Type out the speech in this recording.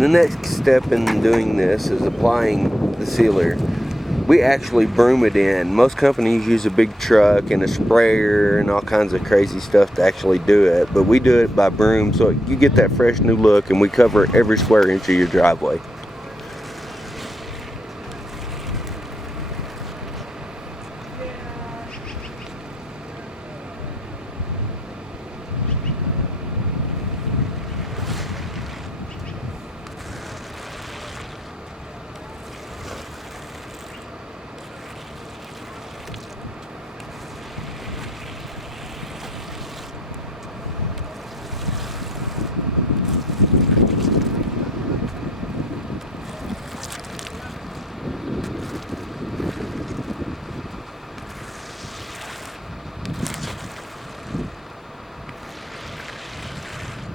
The next step in doing this is applying the sealer. We actually broom it in. Most companies use a big truck and a sprayer and all kinds of crazy stuff to actually do it, but we do it by broom, so you get that fresh new look, and we cover every square inch of your driveway.